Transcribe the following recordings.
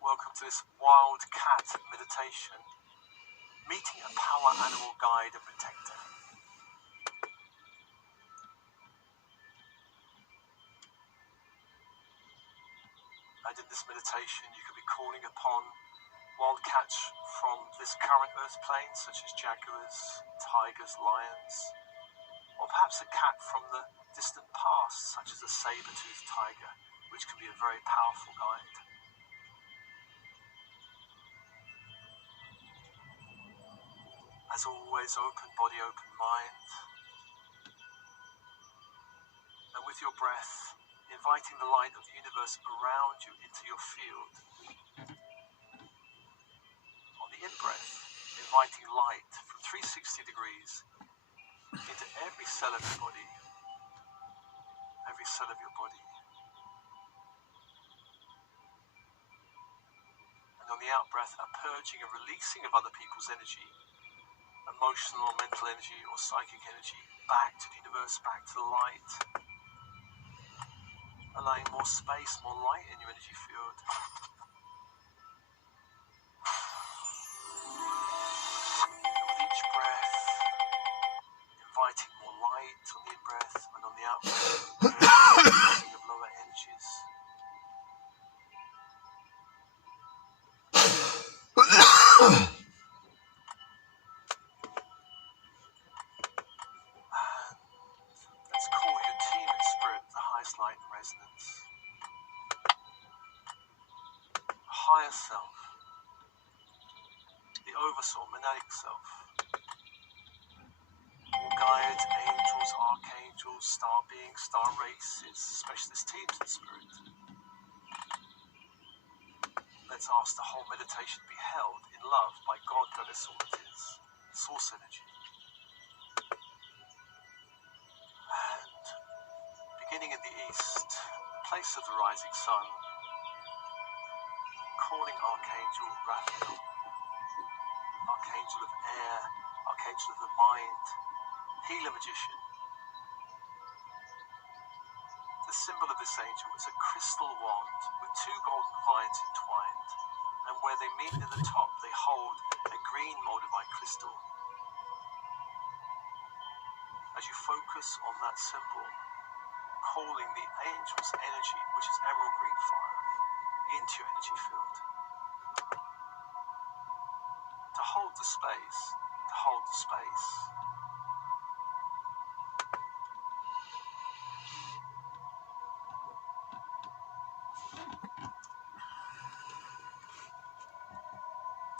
Welcome to this wild cat meditation, meeting a power animal guide and protector. And in this meditation, you can be calling upon wild cats from this current earth plane, such as jaguars, tigers, lions, or perhaps a cat from the distant past, such as a saber-toothed tiger, which can be a very powerful guide. As always, open body, open mind. And with your breath, inviting the light of the universe around you into your field. On the in-breath, inviting light from 360 degrees into every cell of your body. Every cell of your body. And on the out-breath, a purging and releasing of other people's energy. Emotional or mental energy or psychic energy back to the universe, back to the light, allowing more space, more light in your energy field. And with each breath, inviting more light on the in-breath, and on the out-breath, releasing of lower energies. Light and resonance. Higher self, the oversoul, monadic self, all guides, angels, archangels, star beings, star races, specialist teams in spirit. Let's ask the whole meditation be held in love by God, Goddess, all that is, source energy. Beginning in the east, the place of the rising sun, calling Archangel Raphael, Archangel of air, Archangel of the mind, healer magician. The symbol of this angel is a crystal wand with two golden vines entwined, and where they meet at the top, they hold a green moldavite crystal. As you focus on that symbol, calling the angel's energy, which is emerald green fire, into your energy field. To hold the space, to hold the space.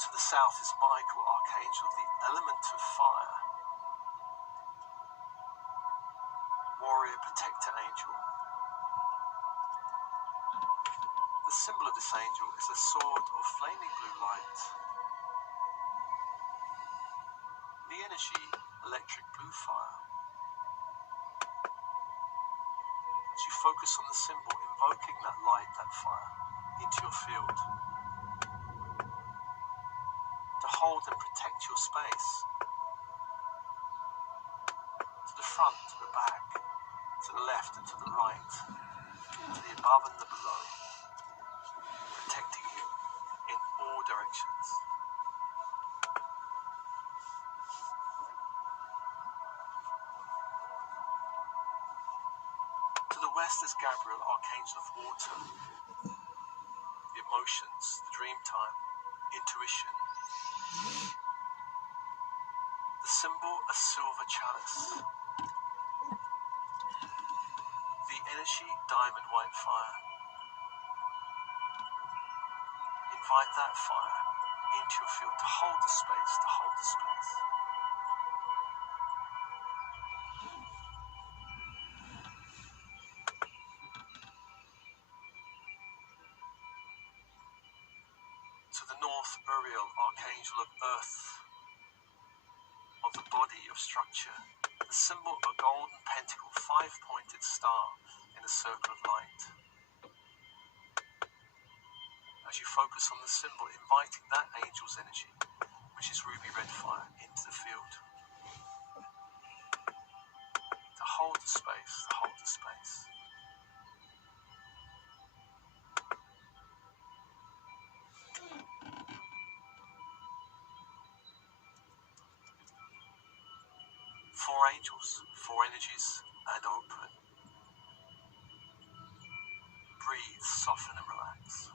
To the south is Michael, Archangel, the element of fire. Warrior, protector angel. The symbol of this angel is a sword of flaming blue light. The energy, electric blue fire. focus on the symbol, invoking that light, that fire, into your field, to hold and protect your space, to the front, to the back, to the left and to the right, to the above and the below, protecting you in all directions. To the west is Gabriel, Archangel of water, the emotions, the dream time, intuition. The symbol, a silver chalice. The energy, diamond white fire. Invite that fire into your field to hold the space, to hold the space. To the north, Uriel, Archangel of earth, of the body, of structure. The symbol, a golden pentacle, 5-pointed star in a circle of light. As you focus on the symbol, inviting that angel's energy, which is ruby red fire, into the field. To hold the space, to hold the space. Four angels, four energies, and open. Breathe, soften and relax.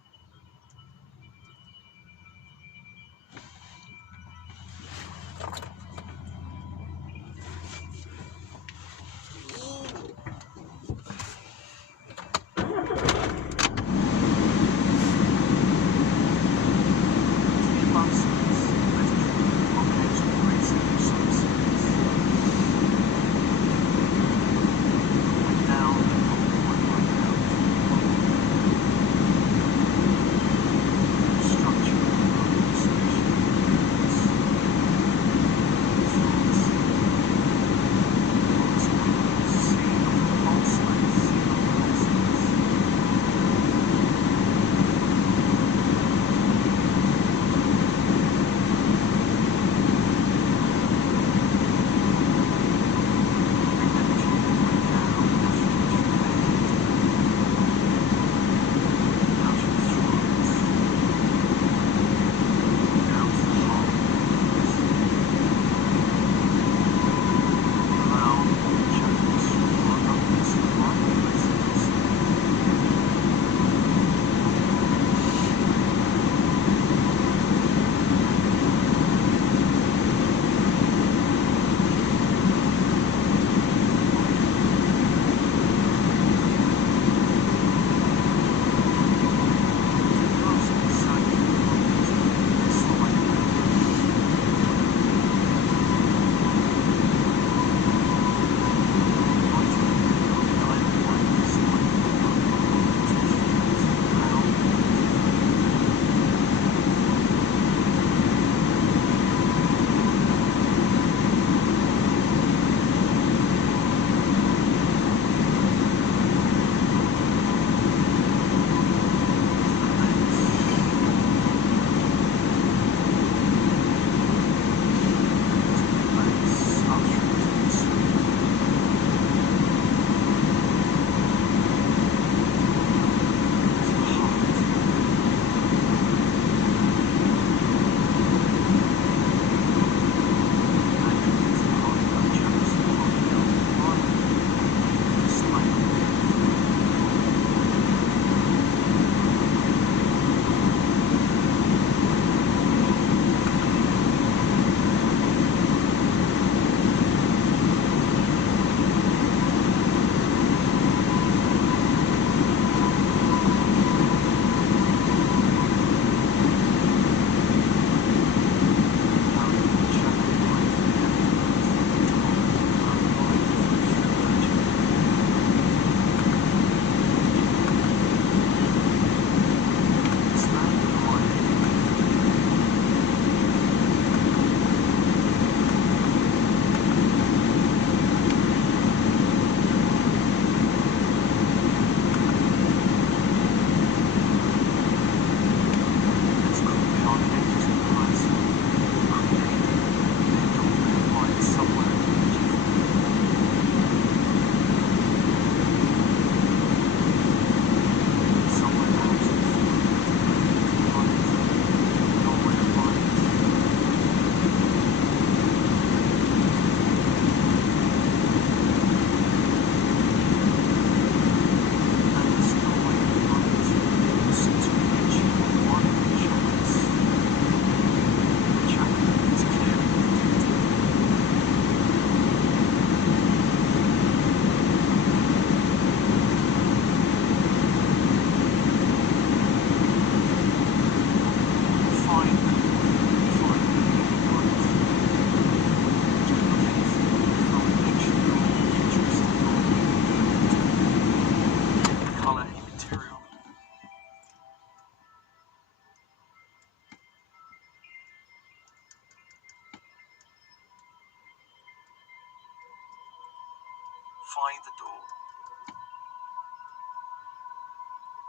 find the door.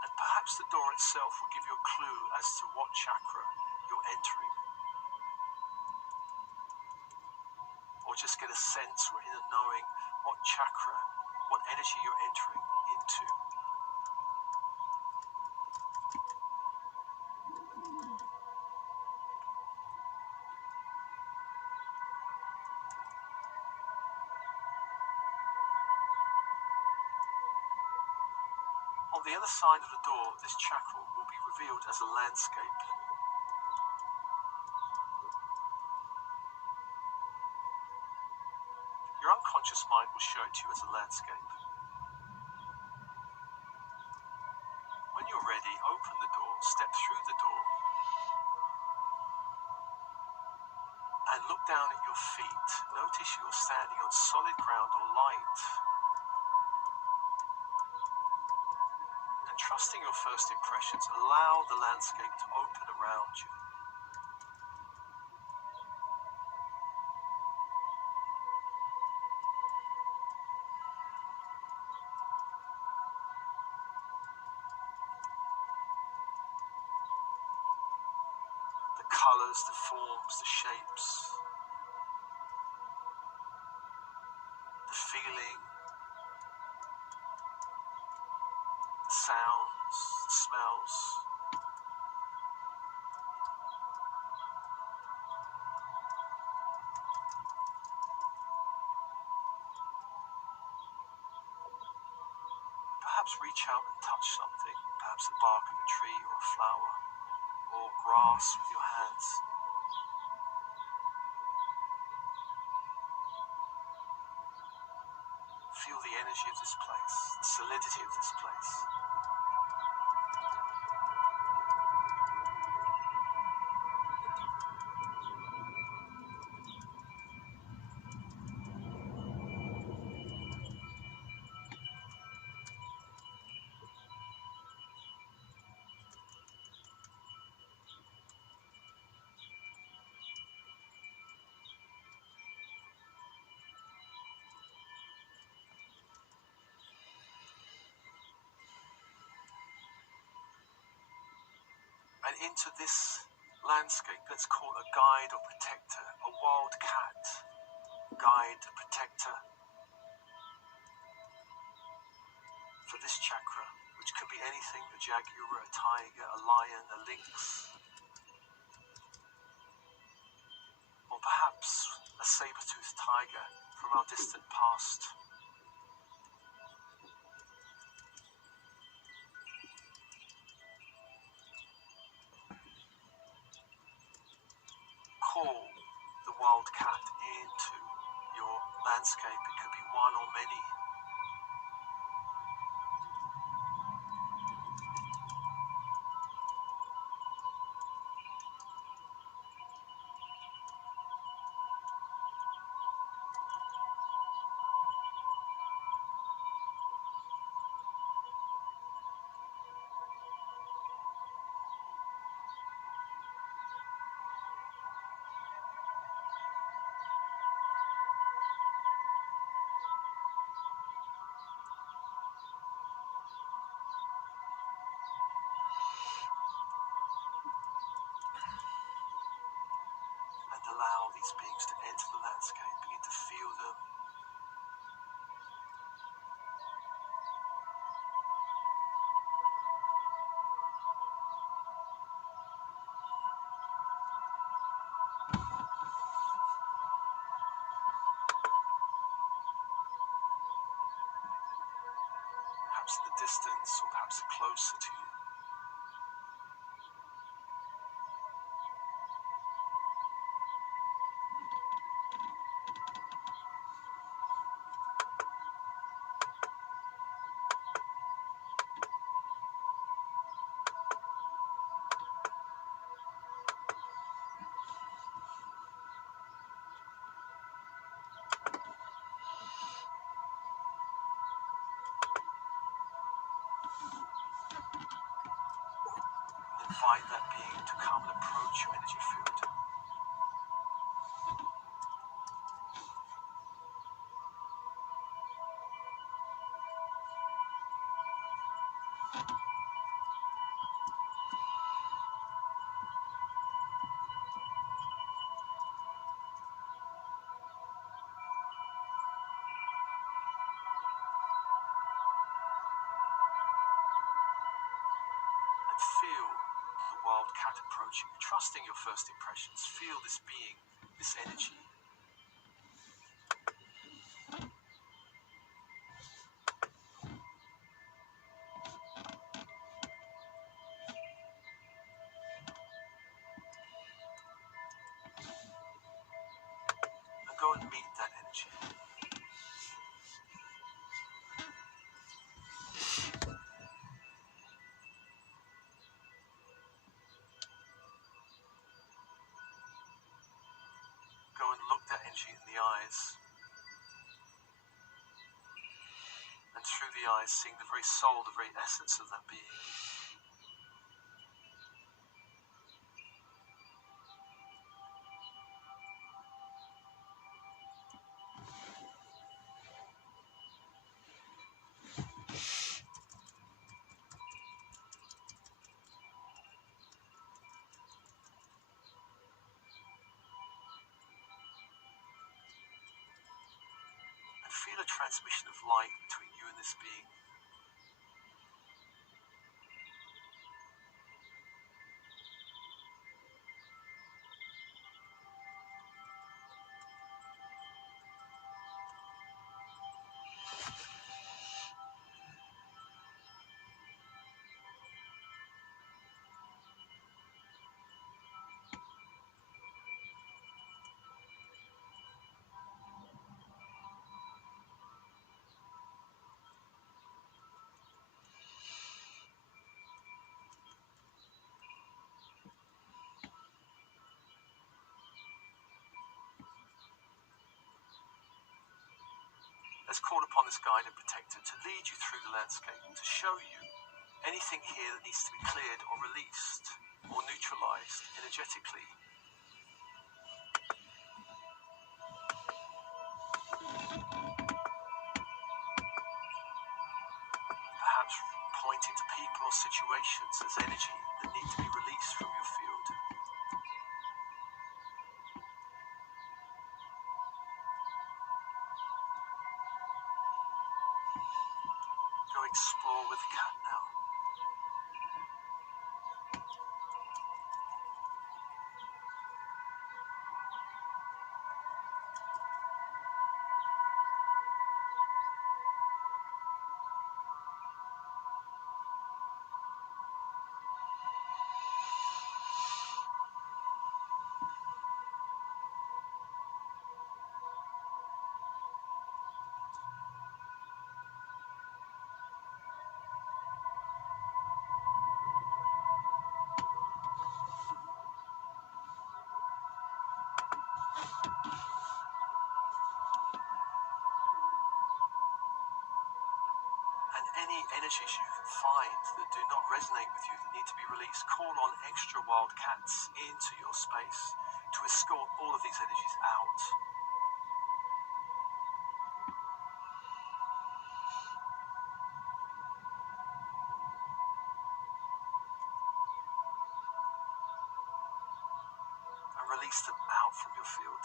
And perhaps the door itself will give you a clue as to what chakra you're entering. Or just get a sense or inner knowing what chakra, what energy you're entering into. On the other side of the door, this chakra will be revealed as a landscape. Your unconscious mind will show it to you as a landscape. When you're ready, open the door, step through the door, and look down at your feet. Notice you're standing on solid ground or light. And trusting your first impressions, allow the landscape to open around you. The colors, the forms, the shapes, the feeling, the sounds, the smells. Perhaps reach out and touch something, perhaps the bark of a tree or a flower, or grass with your hands. Feel the energy of this place, the solidity of this place. And into this landscape, let's call a guide or protector, a wild cat, guide, protector for this chakra, which could be anything, a jaguar, a tiger, a lion, a lynx, or perhaps a saber-toothed tiger from our distant past. Call the wild cat into your landscape. It could be one or many. Allow these beings to enter the landscape, begin to feel them. Perhaps in the distance, or perhaps closer to you. Invite that being to come and approach your energy field. And feel the wild cat approaching you, trusting your first impressions. Feel this being, this energy. And go and meet that energy. Go and look that energy in the eyes. And through the eyes, seeing the very soul, the very essence of that being. And feel a transmission of light between you and this being. Let's call upon this guide and protector to lead you through the landscape, to show you anything here that needs to be cleared or released or neutralized energetically. Perhaps pointing to people or situations as energy that need to be released from your field. Go explore with the cat now. And any energies you can find that do not resonate with you, that need to be released, call on extra wild cats into your space to escort all of these energies out. And release them out from your field.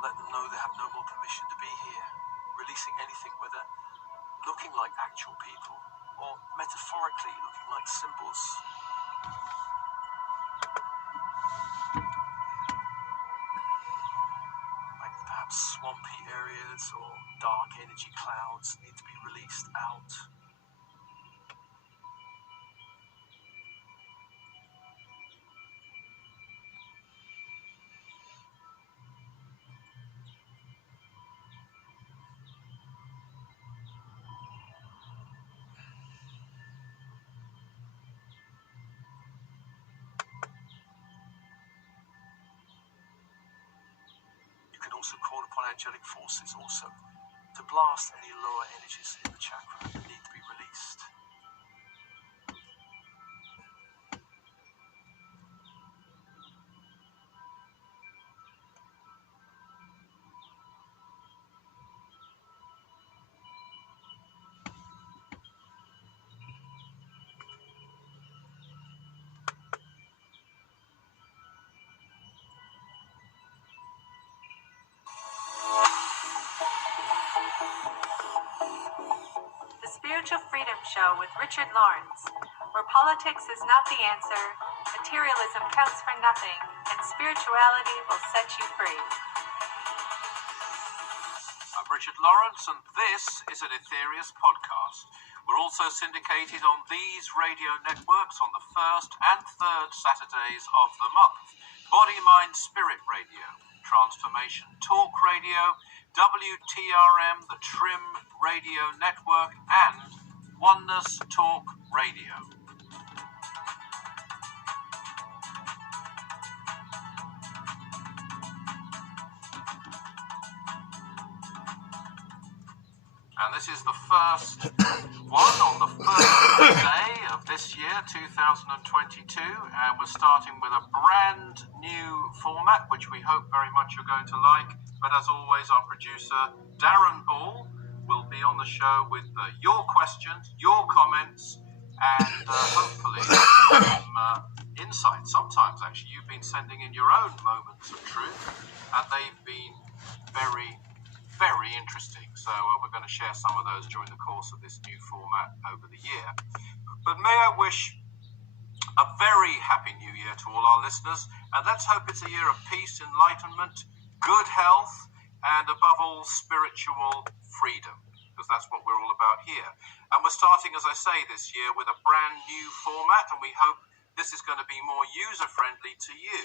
Let them know they have no more permission to be here, releasing anything, whether looking like actual people or metaphorically looking like symbols. Like perhaps swampy areas or dark energy clouds need to be released out. also call upon angelic forces also to blast any lower energies in the chakra that need to be released. Spiritual Freedom Show with Richard Lawrence, where politics is not the answer, materialism counts for nothing, and spirituality will set you free. I'm Richard Lawrence, and this is an Ethereus podcast. We're also syndicated on these radio networks on the first and third Saturdays of the month: Body, Mind, Spirit Radio, Transformation Talk Radio, WTRM, the Trim Radio Network, and Oneness Talk Radio. And this is the first one on the first day of this year, 2022, and we're starting with a brand new format, which we hope very much you're going to like. But as always, our producer, Darren Ball, will be on the show with your questions, your comments, and hopefully some insights. Sometimes, actually, you've been sending in your own moments of truth, and they've been very, very interesting. So we're going to share some of those during the course of this new format over the year. But may I wish a very happy new year to all our listeners, and let's hope it's a year of peace, enlightenment, good health, and above all, spiritual freedom, because that's what we're all about here. And we're starting, as I say, this year with a brand new format, and we hope this is going to be more user-friendly to you,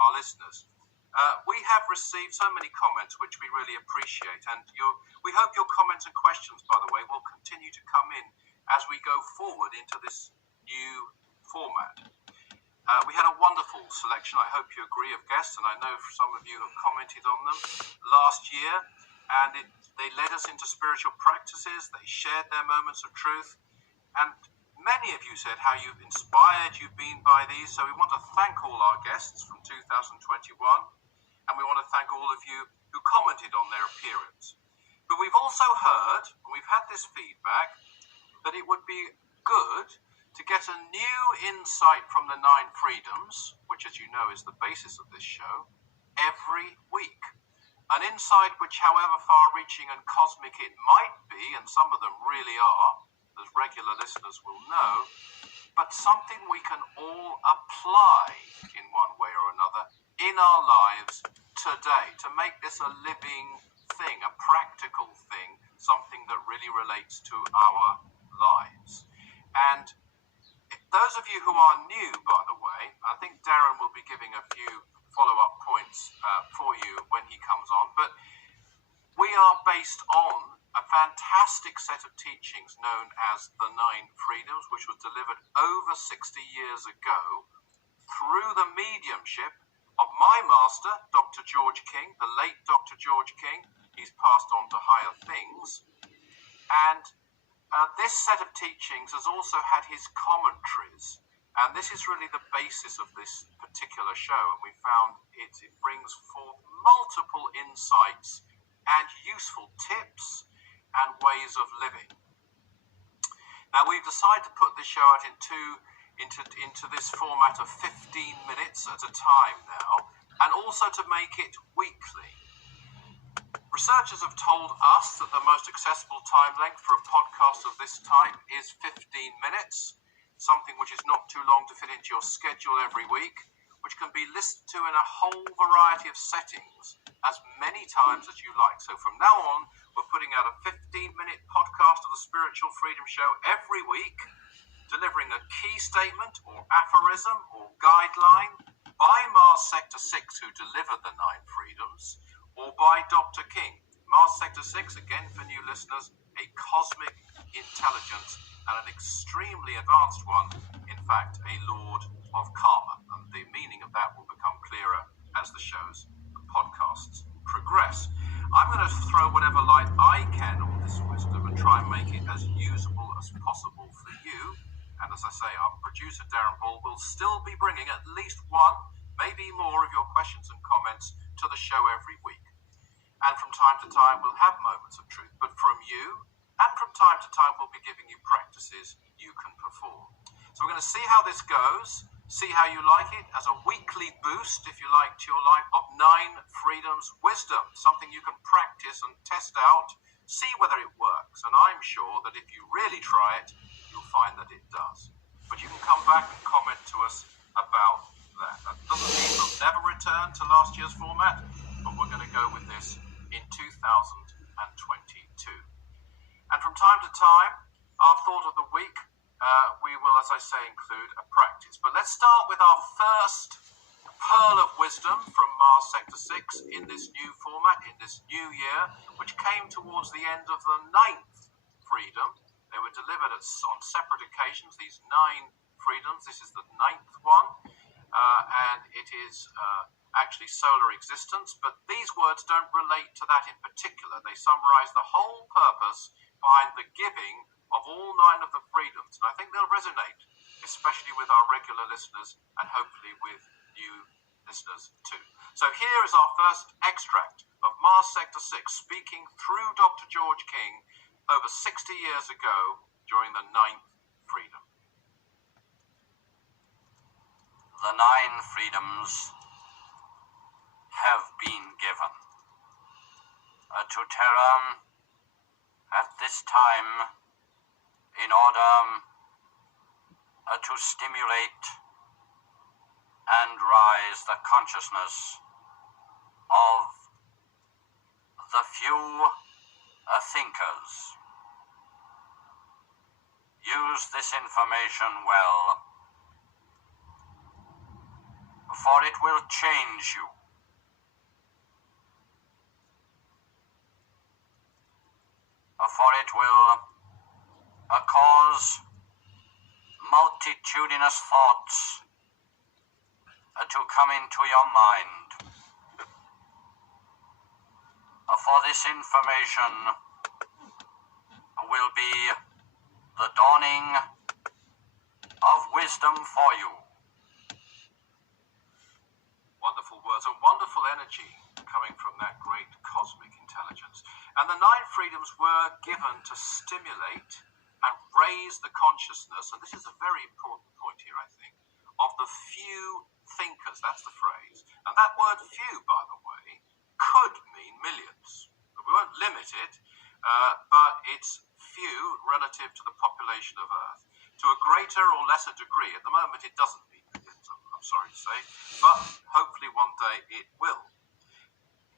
our listeners. We have received so many comments, which we really appreciate, and we hope your comments and questions, by the way, will continue to come in as we go forward into this new format. We had a wonderful selection, I hope you agree, of guests, and I know some of you have commented on them last year, and they led us into spiritual practices, they shared their moments of truth, and many of you said how inspired you've been by these, so we want to thank all our guests from 2021, and we want to thank all of you who commented on their appearance. But we've also heard, and we've had this feedback, that it would be good to get a new insight from the 9 freedoms, which, as you know, is the basis of this show, every week. An insight which, however far-reaching and cosmic it might be, and some of them really are, as regular listeners will know, but something we can all apply in one way or another in our lives today, to make this a living thing, a practical thing, something that really relates to our lives. And those of you who are new, by the way, I think Darren will be giving a few follow-up points for you when he comes on, but we are based on a fantastic set of teachings known as the 9 freedoms, which was delivered over 60 years ago through the mediumship of my master, Dr. George King, the late Dr. George King. He's passed on to higher things. And this set of teachings has also had his commentaries, and this is really the basis of this particular show, and we found it brings forth multiple insights and useful tips and ways of living. Now, we've decided to put this show out into this format of 15 minutes at a time now, and also to make it weekly. Researchers have told us that the most accessible time length for a podcast of this type is 15 minutes, something which is not too long to fit into your schedule every week, which can be listened to in a whole variety of settings as many times as you like. So from now on, we're putting out a 15-minute podcast of the Spiritual Freedom Show every week, delivering a key statement or aphorism or guideline by Mars Sector 6, who delivered the 9 freedoms, or by Dr. King. Mars Sector 6, again for new listeners, a cosmic intelligence and an extremely advanced one, in fact, a lord of karma. And the meaning of that will become clearer as the shows and podcasts progress. I'm going to throw whatever light I can on this wisdom and try and make it as usable as possible for you. And as I say, our producer Darren Ball will still be bringing at least one, maybe more of your questions and comments to the show every week. And from time to time, we'll have moments of truth, but from you, and from time to time, we'll be giving you practices you can perform. So we're going to see how this goes, see how you like it as a weekly boost, if you like, to your life of 9 freedoms wisdom, something you can practice and test out, see whether it works. And I'm sure that if you really try it, you'll find that it does. But you can come back and comment to us about that. That doesn't mean we'll never return to last year's format, but we're going to go with this in 2022. And from time to time, our thought of the week, we will, as I say, include a practice. But let's start with our first pearl of wisdom from Mars Sector 6 in this new format, in this new year, which came towards the end of the 9th freedom. They were delivered on separate occasions, these 9 freedoms. This is the 9th one, and it is actually solar existence. But these words don't relate to that in particular. They summarize the whole purpose behind the giving of all 9 of the freedoms. And I think they'll resonate, especially with our regular listeners and hopefully with new listeners too. So here is our first extract of Mars Sector 6 speaking through Dr. George King over 60 years ago during the 9th freedom. The 9 freedoms have been given to Terra at this time in order to stimulate and rise the consciousness of the few thinkers. Use this information well, for it will change you. For it will cause multitudinous thoughts to come into your mind. For this information will be the dawning of wisdom for you. Wonderful words and wonderful energy coming from that great cosmic intelligence. And the 9 freedoms were given to stimulate and raise the consciousness, and this is a very important point here, I think, of the few thinkers. That's the phrase. And that word few, by the way, could mean millions. We won't limit it, but it's few relative to the population of Earth. To a greater or lesser degree, at the moment it doesn't mean millions, I'm sorry to say, but hopefully one day it will.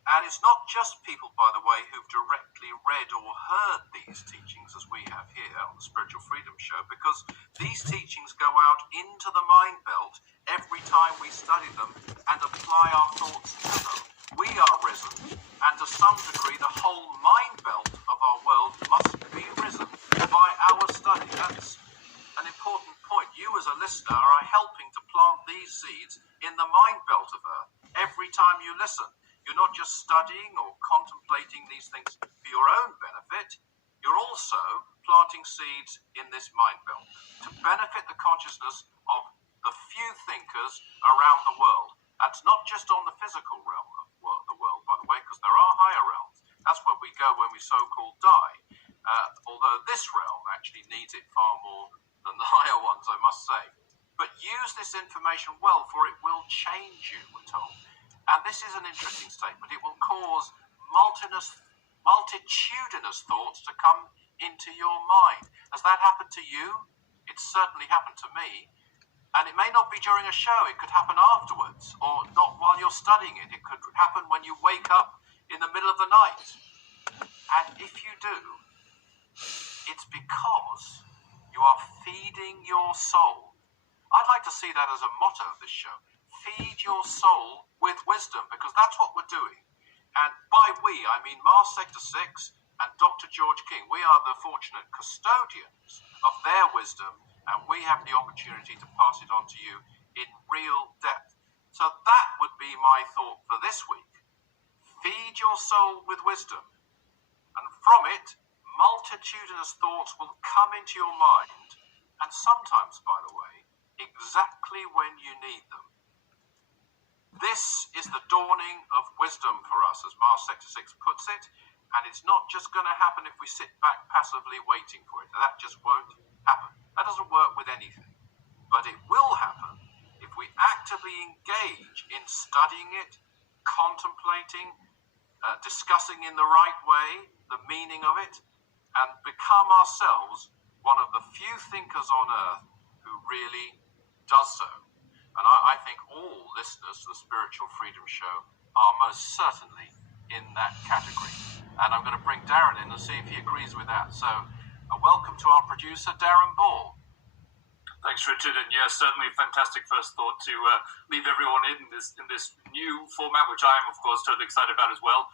And it's not just people, by the way, who've directly read or heard these teachings as we have here on the Spiritual Freedom Show, because these teachings go out into the mind belt every time we study them and apply our thoughts to them. We are risen, and to some degree the whole mind belt of our world must be risen by our study. That's an important point. You as a listener are helping to plant these seeds in the mind belt of Earth every time you listen. You're not just studying or contemplating these things for your own benefit, you're also planting seeds in this mind belt to benefit the consciousness of the few thinkers around the world. That's not just on the physical realm of the world, by the way, because there are higher realms. That's where we go when we so-called die. Although this realm actually needs it far more than the higher ones, I must say. But use this information well, for it will change you, we're told. And this is an interesting statement. It will cause multitudinous thoughts to come into your mind. Has that happened to you? It's certainly happened to me. And it may not be during a show. It could happen afterwards, or not while you're studying it. It could happen when you wake up in the middle of the night. And if you do, it's because you are feeding your soul. I'd like to see that as a motto of this show. Feed your soul with wisdom, because that's what we're doing. And by we, I mean Mars Sector 6 and Dr. George King. We are the fortunate custodians of their wisdom, and we have the opportunity to pass it on to you in real depth. So that would be my thought for this week. Feed your soul with wisdom, and from it, multitudinous thoughts will come into your mind, and sometimes, by the way, exactly when you need them. This is the dawning of wisdom for us, as Mars Sector 6 puts it, and it's not just going to happen if we sit back passively waiting for it. That just won't happen. That doesn't work with anything. But it will happen if we actively engage in studying it, contemplating, discussing in the right way the meaning of it, and become ourselves one of the few thinkers on earth who really does so. And I think all listeners to the Spiritual Freedom Show are most certainly in that category. And I'm going to bring Darren in and see if he agrees with that. So, welcome to our producer, Darren Ball. Thanks, Richard. And yes, certainly a fantastic first thought to leave everyone in this new format, which I am, of course, totally excited about as well.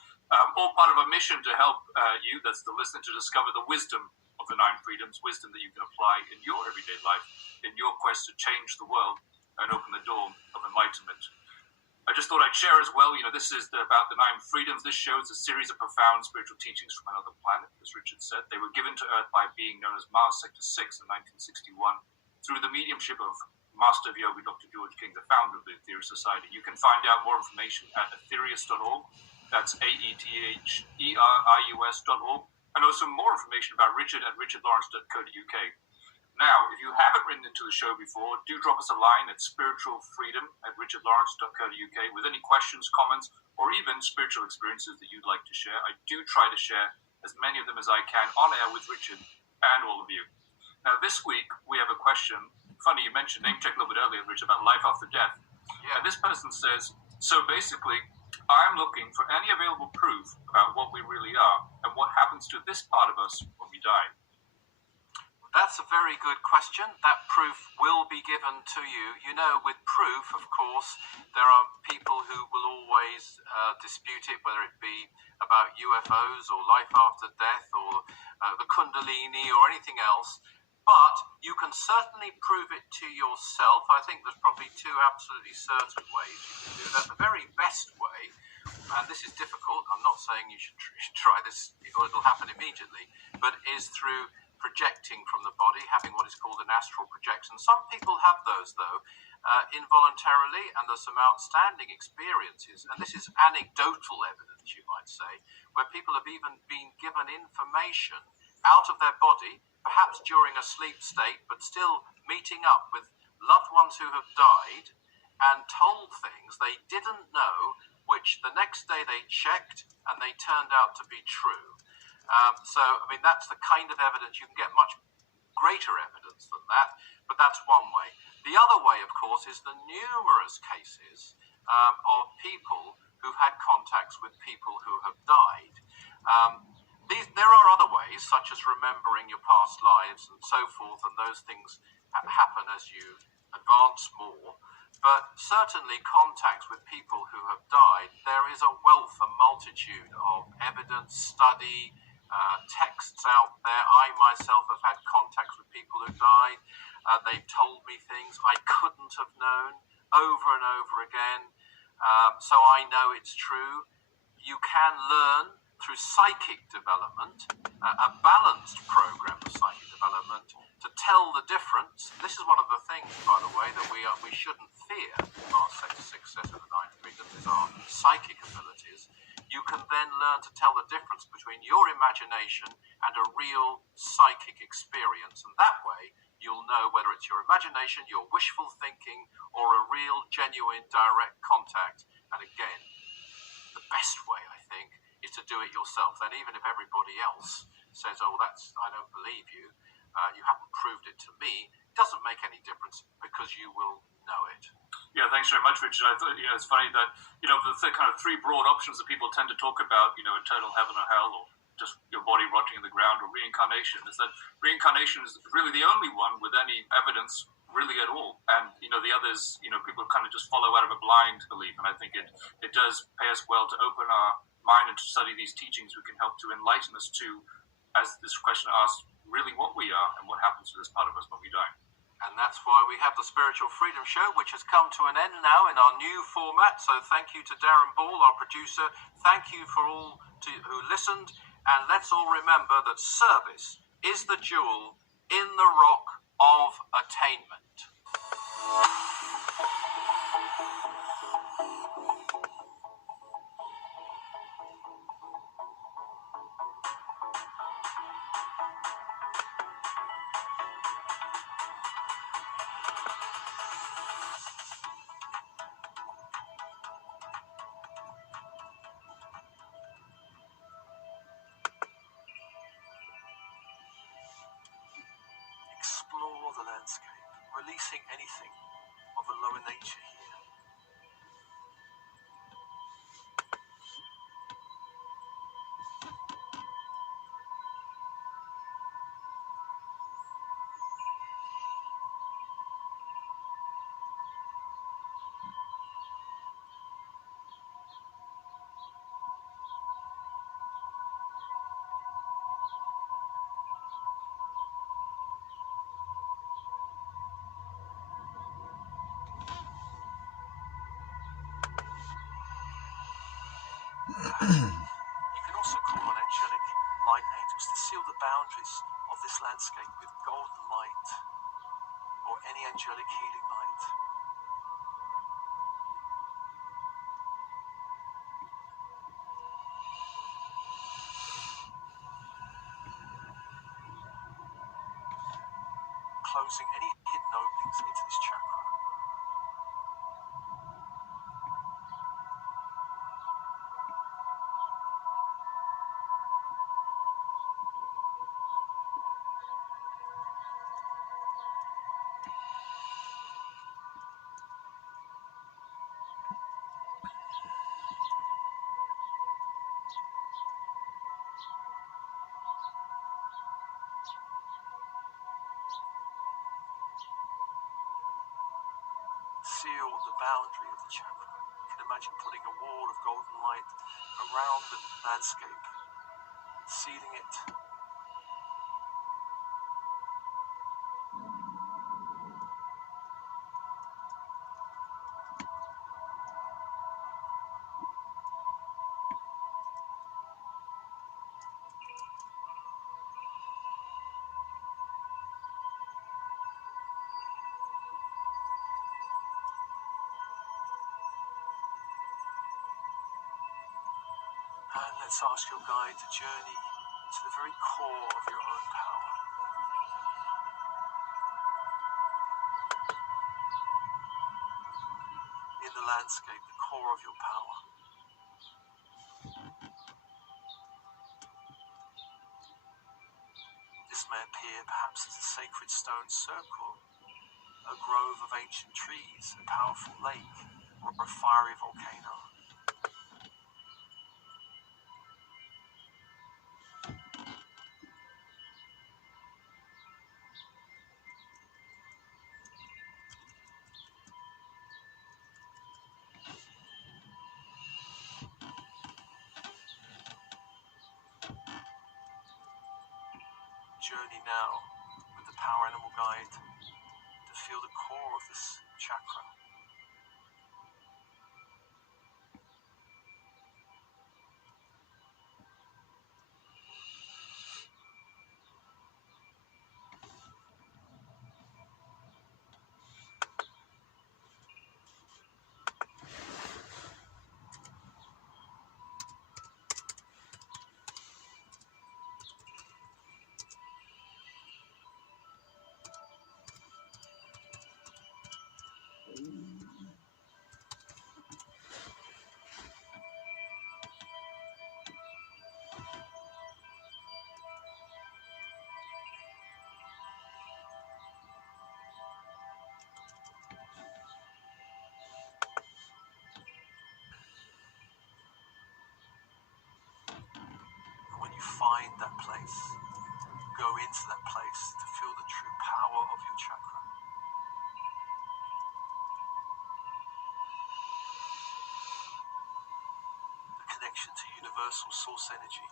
All part of a mission to help you, that's the listener, to discover the wisdom of the 9 freedoms, wisdom that you can apply in your everyday life, in your quest to change the world and open the door of enlightenment. I just thought I'd share as well, this is about the 9 freedoms. This show is a series of profound spiritual teachings from another planet, as Richard said. They were given to Earth by a being known as Mars Sector 6 in 1961 through the mediumship of Master of Yoga Dr. George King, the founder of the Aetherius Society. You can find out more information at aetherius.org. That's aetherius.org. And also more information about Richard at richardlawrence.co.uk. Now, if you haven't written into the show before, do drop us a line at spiritualfreedom@richardlawrence.co.uk with any questions, comments, or even spiritual experiences that you'd like to share. I do try to share as many of them as I can on air with Richard and all of you. Now, this week, we have a question. Funny, you mentioned name check a little bit earlier, Richard, about life after death. Yeah. And this person says, so basically, I'm looking for any available proof about what we really are and what happens to this part of us when we die. That's a very good question. That proof will be given to you. With proof, of course, there are people who will always dispute it, whether it be about UFOs or life after death or the Kundalini or anything else. But you can certainly prove it to yourself. I think there's probably 2 absolutely certain ways you can do that. The very best way, and this is difficult, I'm not saying you should try this or it'll happen immediately, but is through projecting from the body, having what is called an astral projection. Some people have those, though, involuntarily, and there's some outstanding experiences, and this is anecdotal evidence, you might say, where people have even been given information out of their body, perhaps during a sleep state, but still meeting up with loved ones who have died, and told things they didn't know, which the next day they checked, and they turned out to be true. That's the kind of evidence. You can get much greater evidence than that, but that's one way. The other way, of course, is the numerous cases of people who've had contacts with people who have died. There are other ways, such as remembering your past lives and so forth, and those things happen as you advance more. But certainly contacts with people who have died, there is a wealth, a multitude of evidence, study, texts out there. I myself have had contacts with people who died. They've told me things I couldn't have known over and over again. So I know it's true. You can learn through psychic development, a balanced program of psychic development, to tell the difference. This is one of the things, by the way, that we shouldn't fear. Mars Sector 6 says in the 9 freedoms is our psychic abilities. You can then learn to tell the difference between your imagination and a real psychic experience. And that way, you'll know whether it's your imagination, your wishful thinking, or a real, genuine, direct contact. And again, the best way, I think, is to do it yourself. Then even if everybody else says, oh, I don't believe you, you haven't proved it to me, it doesn't make any difference because you will know it. Yeah, thanks very much, Richard. I thought, it's funny that, the kind of 3 broad options that people tend to talk about, eternal heaven or hell, or just your body rotting in the ground, or reincarnation, is that reincarnation is really the only one with any evidence really at all. And, the others, people kind of just follow out of a blind belief. And I think it does pay us well to open our mind and to study these teachings. We can help to enlighten us to, as this question asks, really what we are and what happens to this part of us when we die. And that's why we have the Spiritual Freedom Show, which has come to an end now in our new format. So thank you to Darren Ball, our producer. Thank you for all who listened. And let's all remember that service is the jewel in the rock of attainment. Explore the landscape, releasing anything of a lower nature here. You can also call on angelic light angels to seal the boundaries of this landscape with golden light or any angelic healing light. Closing any hidden openings into this chakra. Seal the boundary of the chakra. You can imagine putting a wall of golden light around the landscape, sealing it. And let's ask your guide to journey to the very core of your own power. In the landscape, the core of your power. This may appear perhaps as a sacred stone circle, a grove of ancient trees, a powerful lake, or a fiery volcano. Journey now with the power animal guide to feel the core of this chakra. When you find that place, go into that place to feel the true power of your chakra. The connection to universal source energy.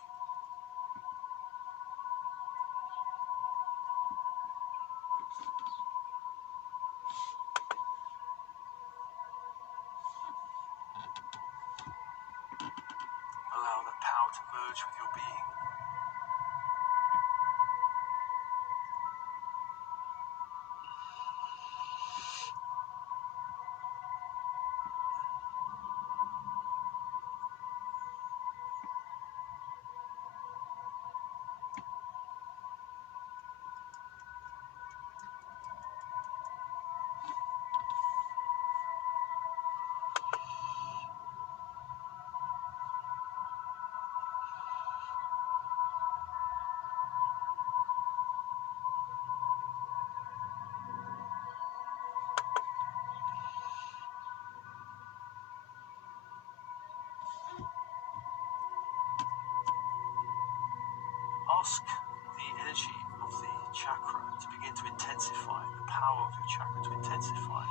ask the energy of the chakra to begin to intensify, the power of your chakra to intensify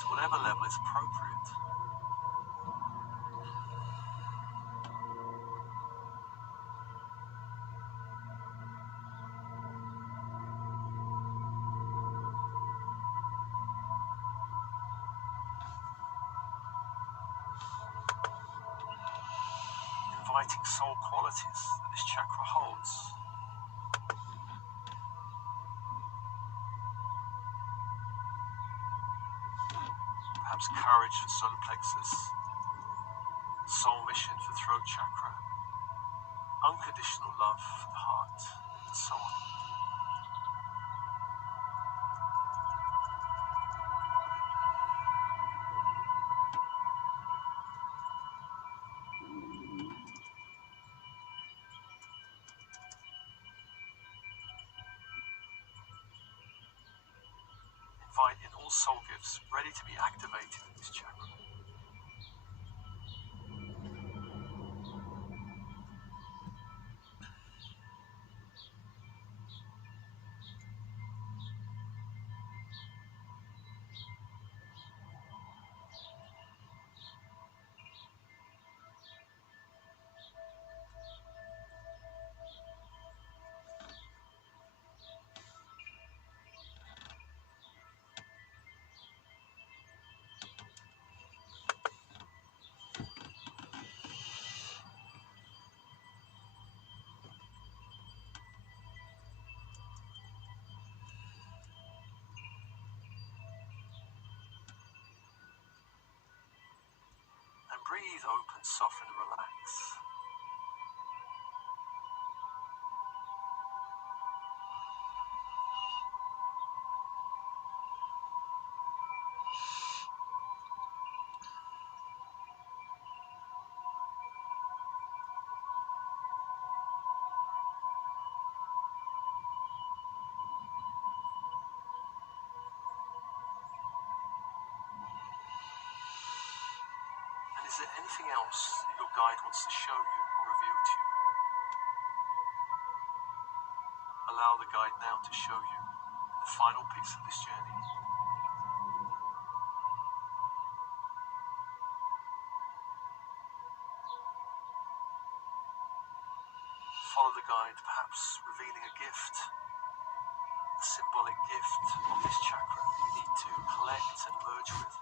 to whatever level is appropriate. Inviting soul qualities that this chakra holds. Perhaps courage for solar plexus, soul mission for throat chakra, unconditional love for the heart, and so on. Invite in all soul gifts ready to be activated in this chakra. And breathe open, soften, and relax. And is there anything else that your guide wants to show you or reveal to you? Allow the guide now to show you the final piece of this journey. Follow the guide, perhaps revealing a gift, a symbolic gift of this chakra that you need to collect and merge with.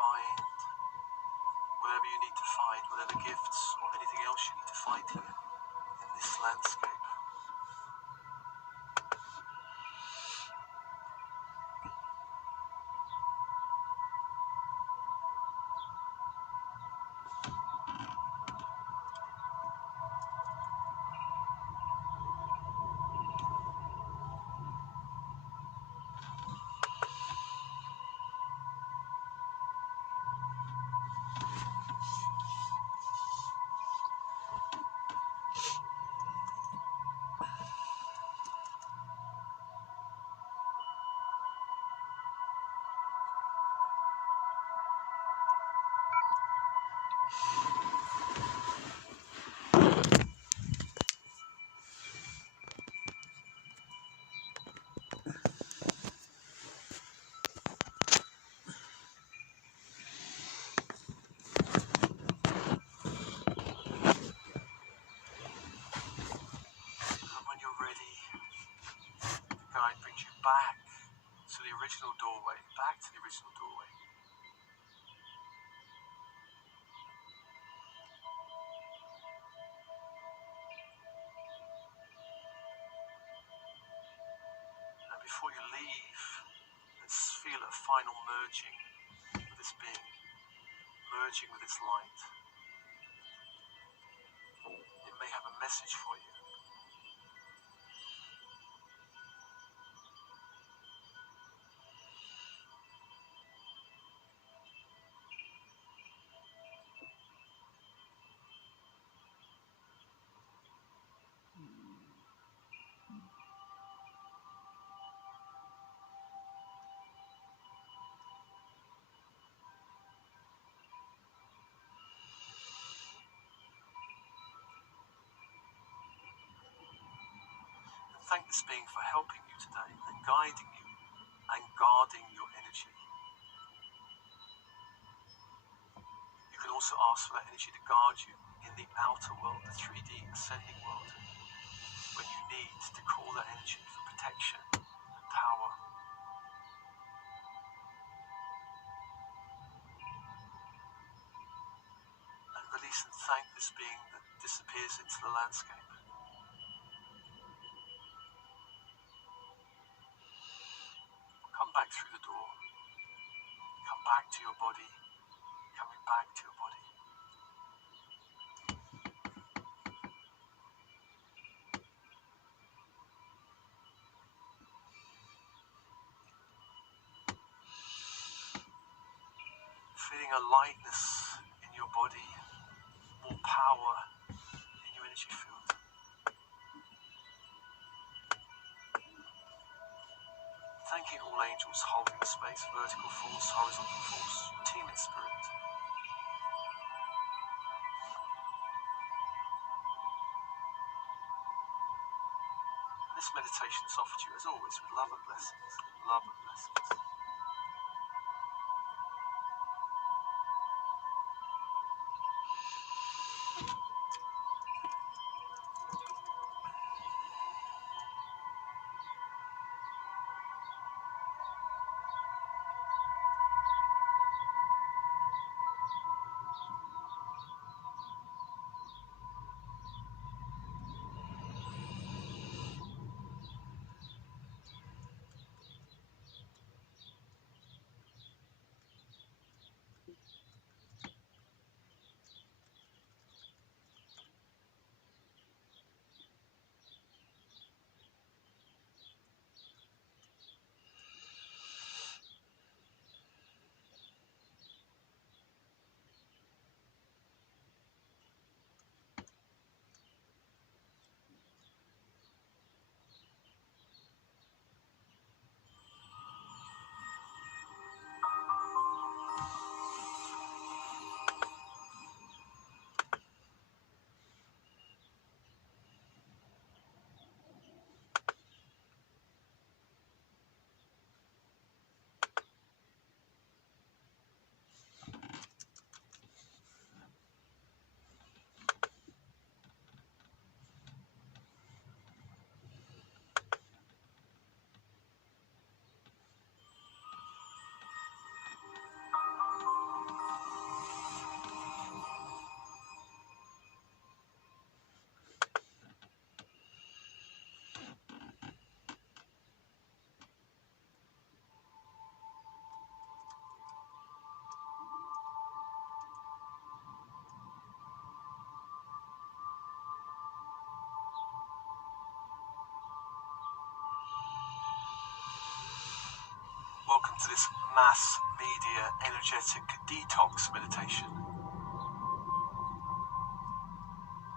Find whatever you need to find, whatever gifts or anything else you need to find here in this landscape. Back to the original doorway, back to the original doorway. And before you leave, let's feel a final merging with this being, merging with its light. It may have a message for you. thank this being for helping you today and guiding you and guarding your energy. You can also ask for that energy to guard you in the outer world, the 3D ascending world, when you need to call that energy for protection and power. And release and thank this being that disappears into the landscape. Come back through the door. Come back to your body. Coming back to your body. Feeling a lightness in your body, more power in your energy field. Thanking all angels holding the space, vertical force, horizontal force, your team in spirit. And this meditation is offered to you as always with love and blessings. Love and blessings. Welcome to this mass media energetic detox meditation.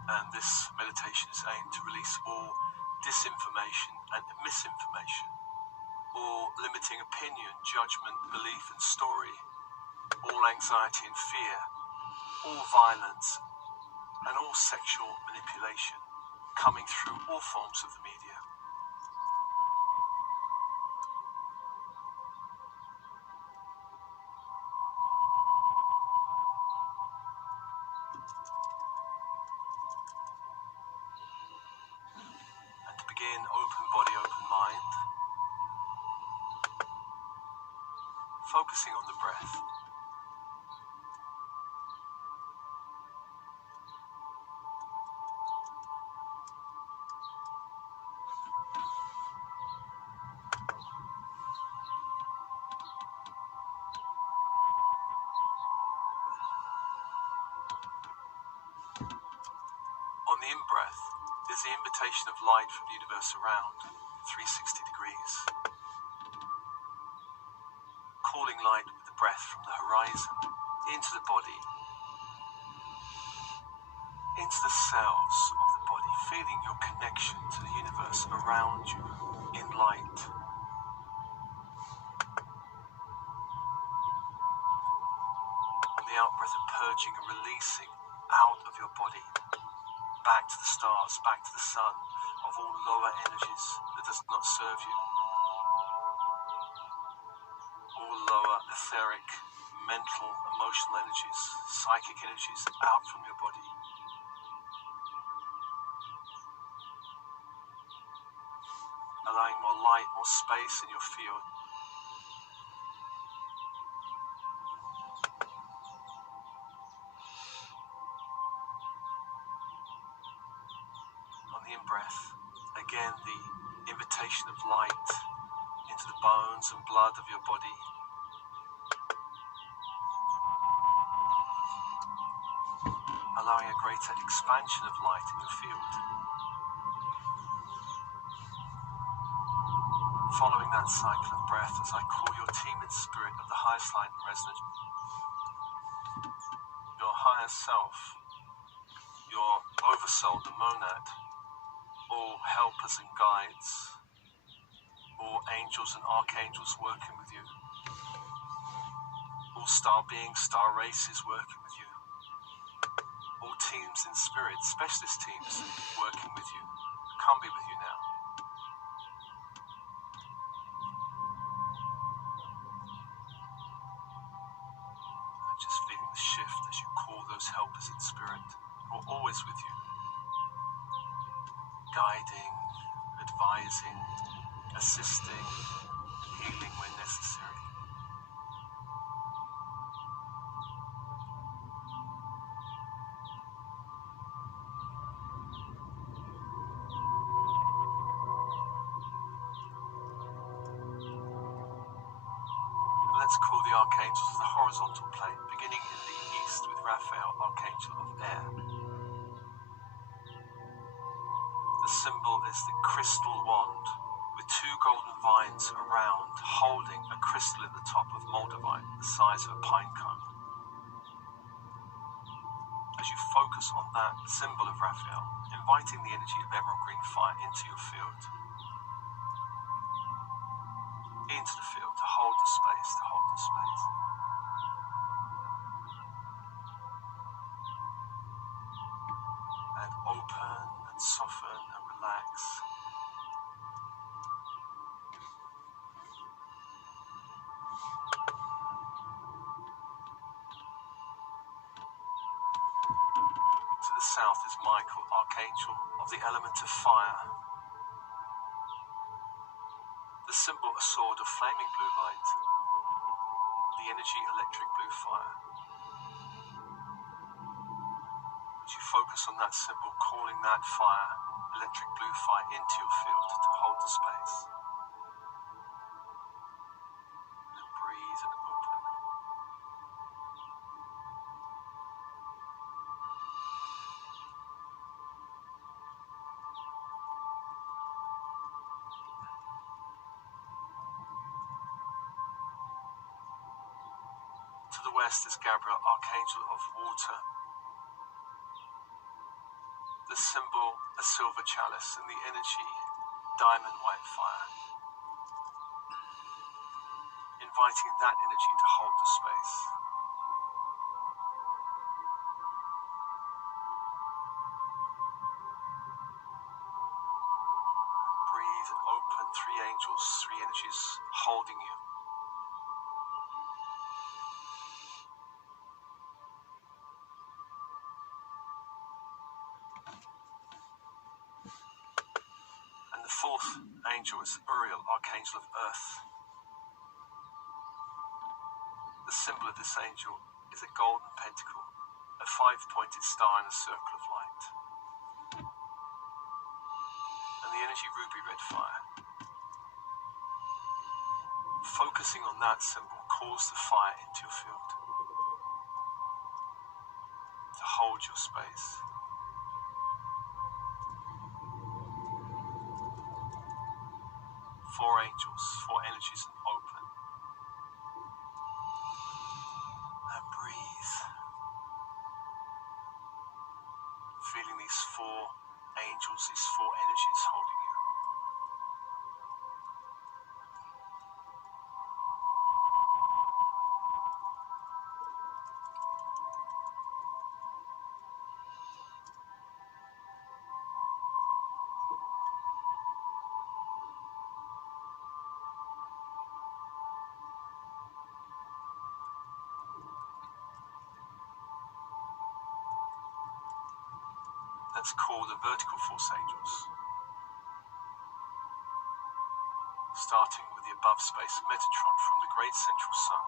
And this meditation is aimed to release all disinformation and misinformation, all limiting opinion, judgment, belief and story, all anxiety and fear, all violence and all sexual manipulation coming through all forms of the media. Begin open body, open mind, focusing on the breath. On the in-breath is the invitation of light from the universe around, 360 degrees. Calling light with the breath from the horizon, into the body, into the cells of the body, feeling your connection to the universe around you in light. On the out-breath, of purging and releasing out of your body, back to the stars, back to the sun, of of all lower energies that does not serve you. All lower etheric, mental, emotional energies, psychic energies out from your body. Allowing more light, more space in your field. On the in-breath, again the invitation of light into the bones and blood of your body. Allowing a greater expansion of light in your field. Following that cycle of breath as I call your team in spirit of the highest light and resonance. Your higher self, your oversoul, the monad, all helpers and guides, all angels and archangels working with you, all star beings, star races working with you, all teams in spirit, specialist teams working with you, can't be with you now. And just feeling the shift as you call those helpers in spirit, who are always with you, guiding, advising, assisting, healing when necessary. Let's call the archangels to the horizontal plane, beginning in the east with Raphael, Archangel of Air. The symbol is the crystal wand with two golden vines around, holding a crystal in the top of moldavite, the size of a pine cone. As you focus on that symbol of Raphael, inviting the energy of emerald green fire into your field, into the field, to hold the space, to hold the space. And open and soften and relax. To the south is Michael, Archangel of the element of fire. The symbol, a sword of flaming blue light. The energy, electric blue fire. As you focus on that symbol, calling that fire, electric blue fire, into your field to hold the space. And breathe and open. To the west is Gabriel, Archangel of water. The symbol, a silver chalice, and the energy, diamond white fire. Inviting that energy to hold the space. Breathe and open, three angels, three energies holding you. And the fourth angel is Uriel, Archangel of Earth. The symbol of this angel is a golden pentacle, a five-pointed star in a circle of light. And the energy, ruby red fire. Focusing on that symbol calls the fire into your field. To hold your space. Four angels, four energies, and open. And breathe. Feeling these four angels, these four energies holding you. let's call the vertical force angels. Starting with the above space Metatron from the great central sun.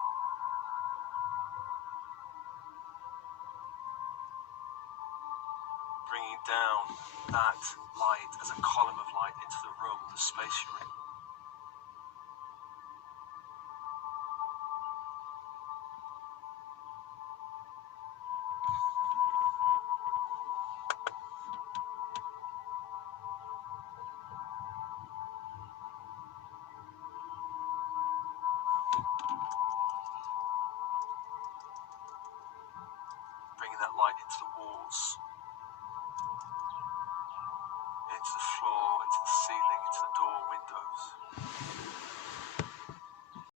Bringing down that light as a column of light into the room, the space you're in. Bringing that light into the walls, into the floor, into the ceiling.